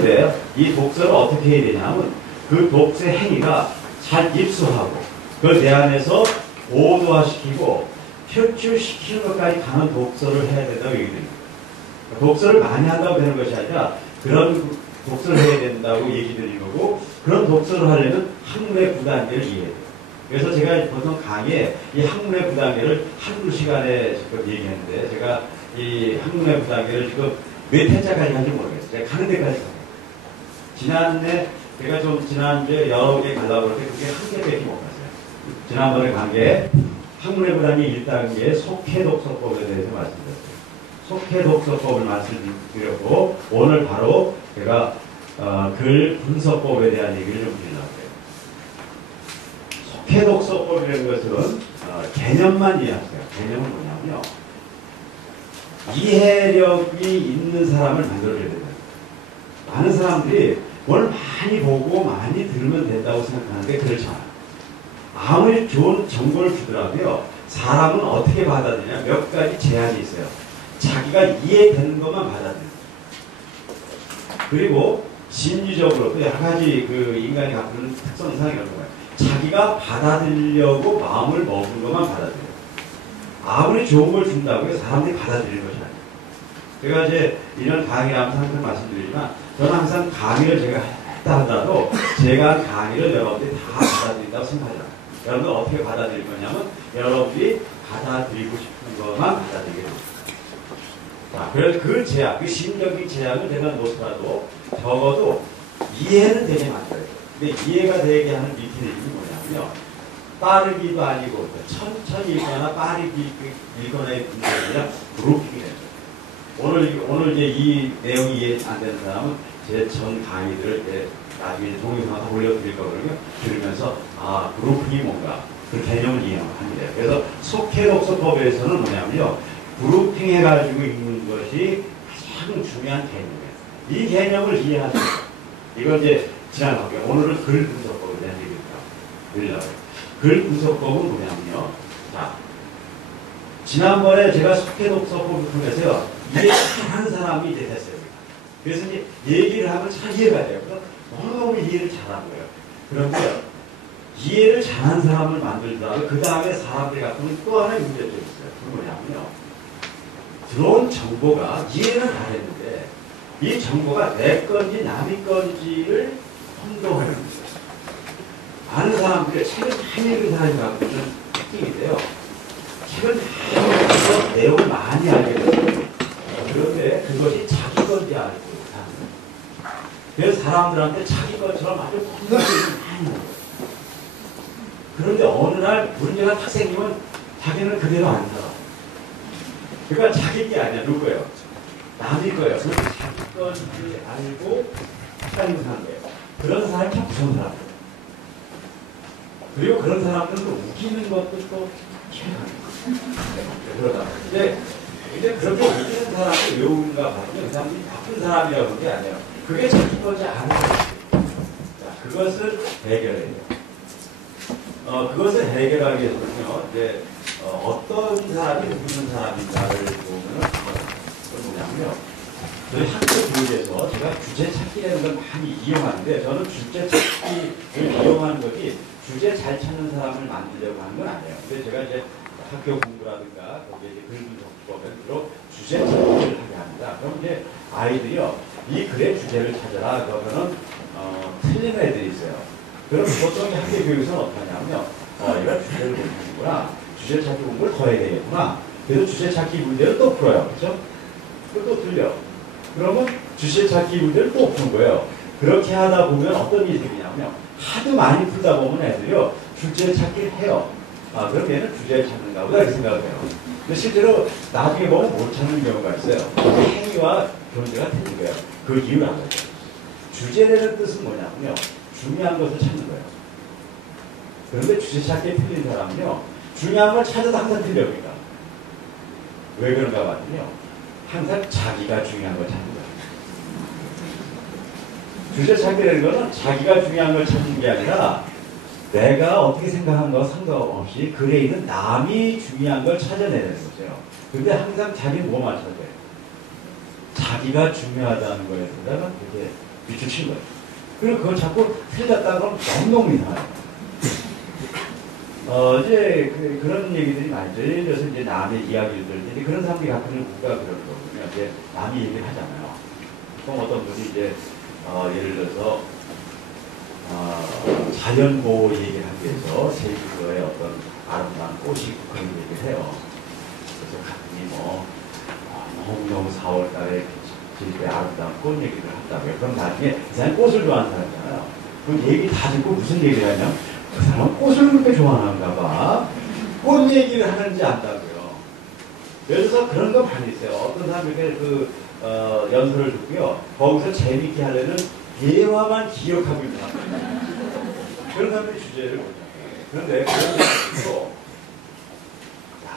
그런데 이 독서를 어떻게 해야 되냐면 그 독서의 행위가 잘 입수하고 그걸 내 안에서 고도화시키고 표출시키는 것까지 가는 독서를 해야 된다고 얘기됩니다. 독서를 많이 한다고 되는 것이 아니라 그런 독서를 해야 된다고 얘기 드리는 거고, 그런 독서를 하려면 학문의 9단계를 이해해야 돼요. 그래서 제가 보통 강의에 이 학문의 9단계를 한두 시간에 지금 얘기했는데, 제가 이 학문의 9단계를 지금 몇 회차까지 간지 모르겠어요. 제가 가는 데까지 가요. 제가 좀 지난주에 여러 개 가려고 그럴 때 그게 한 개밖에 못 갔어요. 지난번에 간 게 학문의 9단계 1단계의 속해독서법에 대해서 말씀드렸어요. 속해독서법을 말씀드렸고, 오늘 바로 제가 글 분석법에 대한 얘기를 좀 드리려고 해요. 속해독서법이라는 것은 개념만 이해하세요. 개념은 뭐냐면요, 이해력이 있는 사람을 만들어줘야 된다. 많은 사람들이 뭘 많이 보고 많이 들으면 된다고 생각하는데 그렇지 않아요. 아무리 좋은 정보를 주더라도요, 사람은 어떻게 받아들이냐, 몇 가지 제한이 있어요. 자기가 이해되는 것만 받아들여요. 그리고 심리적으로 또 여러 가지 그 인간이 갖고 있는 특성상 이런 거예요. 자기가 받아들이려고 마음을 먹은 것만 받아들여요. 아무리 좋은 걸 준다고 해서 사람들이 받아들이는 것이 아니에요. 제가 이제 이런 강의를 하면서 항상 말씀드리지만, 저는 항상 강의를 제가 했다 하더라도 제가 한 강의를 여러분들이 다 받아들인다고 생각하잖아요. 여러분들 어떻게 받아들일 거냐면, 여러분들이 받아들이고 싶은 것만 받아들이게 됩니다. 자, 그래서 그 제약, 그 심적인 제약을 내가 놓더라도 적어도 이해는 되게 만들어요. 근데 이해가 되게 하는 미케니즘이 뭐냐면요, 빠르기도 아니고 천천히 읽거나 빠르게 읽거나의 문제가 아니라 그룹핑이 되죠. 오늘 이제 이 내용이 이해 안 되는 사람은 제 전 강의들을 이제 나중에 동영상을 올려드릴 거거든요. 들으면서 그룹핑이 뭔가 그 개념을 이해합니다. 그래서 속해독서법에서는 뭐냐면요, 그룹핑 해가지고 읽는 것이 가장 중요한 개념이에요. 이 개념을 이해하시면, 이건 이제 지나갈게요. 오늘은 글 분석법에 대한 얘기입니다. 글 분석법은 뭐냐면요, 자, 지난번에 제가 속해독서법을 통해서요, 이해 잘하는 사람이 이제 됐어요. 그래서 이제 얘기를 하면 잘 이해가 돼요. 그래서 너무너무 이해를 잘한 거예요. 그런데 이해를 잘한 사람을 만들더라도 그 다음에 사람들이 갖고 있는 또 하나의 문제점이 있어요. 그건 뭐냐면요, 들어온 정보가 이해는 잘했는데 이 정보가 내 건지 남의 건지를 혼동하는 거예요. 많은 사람들이 책을 많이 읽은 사람이 갖고 있는 특징인데요, 책을 많이 읽어서 내용을 많이 알게 됐어요. 그런데 그것이 자기 건지 알고 못하는 거예요. 그래서 사람들한테 자기 것처럼 아주 혼동을 많이 해요. 그런데 어느 날 문제가 탁 생기면 자기는 그대로 안 살아. 그러니까 자기 게 아니야. 누구예요? 남의 거예요. 그래서 자기 건지 알고 살고 사는 거예요. 그런 사람이 참 무서운 사람이에요. 그리고 그런 사람들은 또 웃기는 것도 또 그러다. 이제 그렇게 웃기는 사람이 외우는가 봐요. 그 사람이 나쁜 사람이라고 하는 게 아니에요. 그게 자기 건지 아는 거예요. 자, 그것을 해결해야 돼요. 그것을 해결하기 위해서는요, 이제 어떤 사람이 웃기는 사람인가를 보면은 그건 뭐냐면요, 저희 학교 교육에서 제가 주제 찾기라는 걸 많이 이용하는데, 저는 주제 찾기를 이용하는 것이 주제 잘 찾는 사람을 만들려고 하는 건 아니에요. 근데 제가 이제 학교 공부라든가 거기에 이제 글 분석법에 주로 주제 찾기를 하게 합니다. 그럼 이제 아이들이요, 이 글의 주제를 찾아라 그러면은 틀린 애들이 있어요. 그럼 보통 학교 교육에서는 어떻게 하냐면요, 얘가 주제를 못하는구나, 주제 찾기 공부를 더 해야 되겠구나. 그래서 주제 찾기 문제를 또 풀어요. 그렇죠? 또 틀려. 그러면 주제 찾기 문제를 또 푸는 거예요. 그렇게 하다 보면 어떤 일이 생기냐면요, 하도 많이 풀다 보면 애들이요, 주제 찾기를 해요. 그럼 얘는 주제를 찾는가 보다 이렇게 생각을 해요. 근데 실제로 나중에 보면 못 찾는 경우가 있어요. 행위와 교재가 틀린 거예요. 그 이유를 알아요. 주제라는 뜻은 뭐냐면요, 중요한 것을 찾는 거예요. 그런데 주제 찾기에 틀린 사람은요, 중요한 걸 찾아도 항상 틀려요. 왜 그런가 봤더니요, 항상 자기가 중요한 걸 찾는 거예요. 주제 찾기라는 거는 자기가 중요한 걸 찾는 게 아니라 내가 어떻게 생각하는 거와 상관없이 글에 있는 남이 중요한 걸 찾아내는 거죠. 근데 항상 자기는 뭐만 찾아요? 자기가 중요하다는 거에다가 그게 밑줄 친 거예요. 그리고 그걸 자꾸 틀렸다 그러면 너무너무 이상해요. 이제 그런 얘기들이 많죠. 예를 들어서 이제 남의 이야기를 들을 때 그런 사람들이 갖고 있는 국가 그런 거거든요. 이제 남이 얘기를 하잖아요. 그럼 어떤 분이 이제 예를 들어서 자연보호 얘기를 하기 위해서 제주도에 어떤 아름다운 꽃이 있고 그런 얘기를 해요. 그래서 가끔이 너무너무 4월달에 제주도에 아름다운 꽃 얘기를 한다고요. 그럼 나중에 이 사람이 꽃을 좋아하는 사람이잖아요. 그럼 얘기 다 듣고 무슨 얘기를 하냐면 그 사람은 꽃을 그렇게 좋아하는가 봐. 꽃 얘기를 하는지 안다고요. 예를 들어서 그런 거 많이 있어요. 어떤 사람이 이렇게 연설을 듣고요. 거기서 재밌게 하려는 대화만 기억하고 있는 사람. 그런 사람들이 주제를 못 잡아요. 그런데 그런 사람들도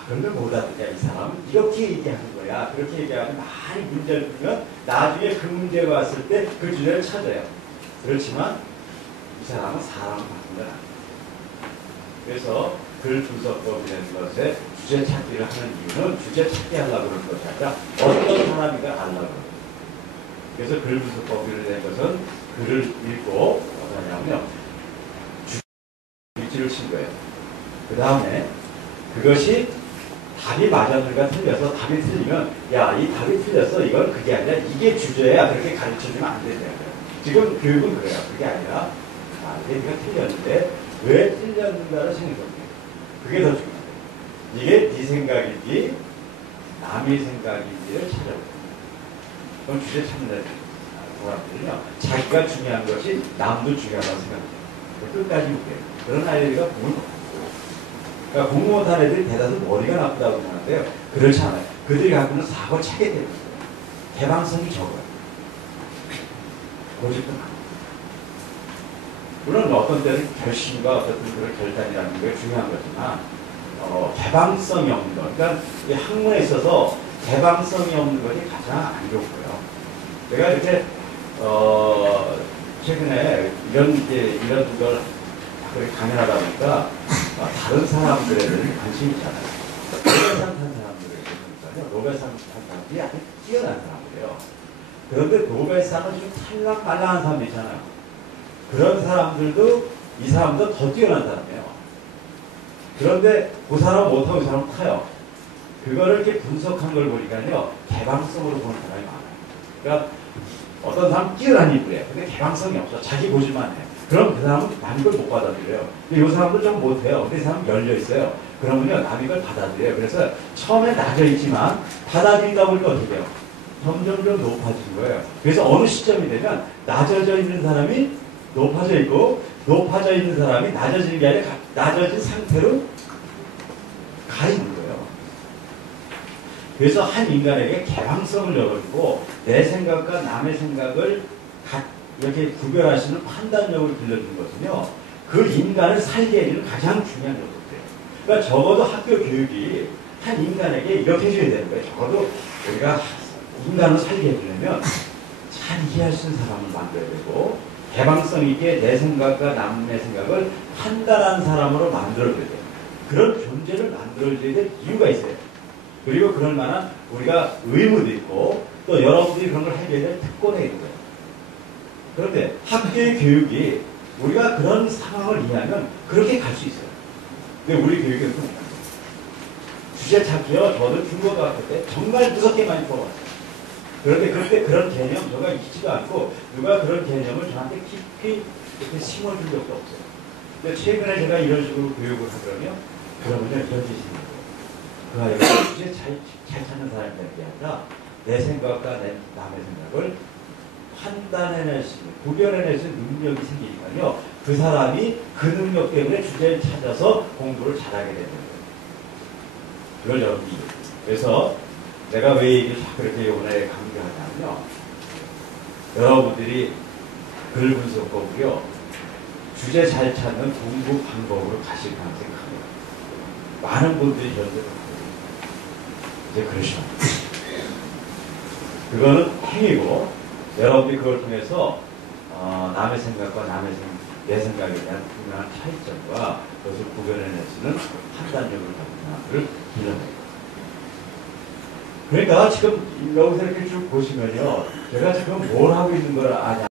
그런데 못 알아듣냐. 이 사람은 이렇게 얘기하는 거야. 그렇게 얘기하면 많이 문제를 풀면 나중에 그 문제가 왔을 때 그 주제를 찾아요. 그렇지만 이 사람은 사람을 바꾼 건 아니에요. 그래서 글 분석법이라는 것에 주제 찾기를 하는 이유는 주제 찾기 하려고 그러는 것이 아니라 어떤 사람인가 알려고 그래요. 그래서 글 분석법이라는 것은 글을 읽고 어떠냐면요. 밑줄을 친 거예요. 그 다음에 그것이 답이 맞았는가 틀려서 답이 틀리면 야, 이 답이 틀렸어. 이건 그게 아니라 이게 주제야. 그렇게 가르쳐주면 안 된다는 거예요. 지금 교육은 그래요. 그게 아니라 이게 네가 틀렸는데 왜 틀렸는가를 생각해보세요. 그게 더 중요해요. 이게 네 생각인지 남의 생각인지를 찾아보세요. 그럼 주제 찾는다는 사람들은요. 자기가 중요한 것이 남도 중요하다고 생각해요. 끝까지 볼게요. 그런 아이들과 공을 못하고 그러니까 공부 못한 애들이 대다수 머리가 나쁘다고 생각하는데요. 그렇지 않아요. 그들이 갖고 있는 사고 체계 때문에 개방성이 적어요. 고집도 많아요. 물론 어떤 때는 결심과 어떤 그런 결단이라는 게 중요한 거지만 개방성이 없는 것. 그러니까 이 학문에 있어서 개방성이 없는 것이 가장 안 좋고요. 제가 이렇게 최근에 이런 걸 그렇게 강연하다 보니까 다른 사람들에 대한 관심이 있잖아요. 노벨상 탄 사람들에 보니까요. 노벨상 탄 사람들이 아주 뛰어난 사람들이에요. 그런데 노벨상을 좀 탈락말랑한 사람들 있잖아요. 그런 사람들도 이 사람보다 더 뛰어난 사람이에요. 그런데 그 사람은 못하고 이 사람은 타요. 그거를 이렇게 분석한 걸 보니까요. 개방성으로 보는 사람이 많아요. 그러니까 어떤 사람은 뛰어난 인물이에요. 근데 개방성이 없어. 자기 고집만 해. 그럼 그 사람은 남의 걸 못 받아들여요. 근데 이 사람도 좀 못해요. 근데 이 사람은 열려 있어요. 그러면요, 남의 걸 받아들여요. 그래서 처음에 낮아 있지만 받아들이다 보니까 어떻게 해요? 점점점 높아지는 거예요. 그래서 어느 시점이 되면 낮아져 있는 사람이 높아져 있고 높아져 있는 사람이 낮아지는 게 아니라 낮아진 상태로 가 있는 거예요. 그래서 한 인간에게 개방성을 열어주고 내 생각과 남의 생각을 이렇게 구별하시는 판단력을 길러주는 것은요. 그 인간을 살게 해주는 가장 중요한 요소예요. 그러니까 적어도 학교 교육이 한 인간에게 이렇게 해줘야 되는 거예요. 적어도 우리가 인간을 살게 해주려면 잘 이해할 수 있는 사람을 만들어야 되고 개방성 있게 내 생각과 남의 생각을 판단하는 사람으로 만들어줘야 돼요. 그런 존재를 만들어줘야 될 이유가 있어요. 그리고 그럴 만한 우리가 의무도 있고 또 여러분들이 그런 걸 해줘야 될 특권이 있는 거예요. 그런데 학교의 교육이 우리가 그런 상황을 이해하면 그렇게 갈 수 있어요. 근데 우리 교육은 그렇게 못 가요. 주제 찾기요. 저도 중고등학교 때 정말 무섭게 많이 뽑았어요. 그런데 그때 그런 개념 저가 있지도 않고 누가 그런 개념을 저한테 깊이 이렇게 심어준 적도 없어요. 근데 최근에 제가 이런 식으로 교육을 하더라면 그러면요 이런 짓이 있는 거예요. 그 아이가 주제 잘 찾는 사람이 되는 게 아니라 내 생각과 남의 생각을 판단해낼 수 있는, 구별해낼 수 있는 능력이 생기니까요. 그 사람이 그 능력 때문에 주제를 찾아서 공부를 잘하게 되는 거예요. 그걸 여러분이. 그래서 내가 왜 이게 그렇게 이번에 강조하냐면요. 여러분들이 글 분석법이요. 주제 잘 찾는 공부 방법으로 가실 가능성이 큽니다. 많은 분들이 현재 이제 그러시면 그거는 행위고 여러분들이 그걸 통해서 남의 생각과 내 생각에 대한 분명한 차이점과 그것을 구별해낼 수 있는 판단력을 가진 사람들을 길러내요. 그러니까 지금 여기서 이렇게 쭉 보시면요. 제가 지금 뭘 하고 있는 걸 아냐.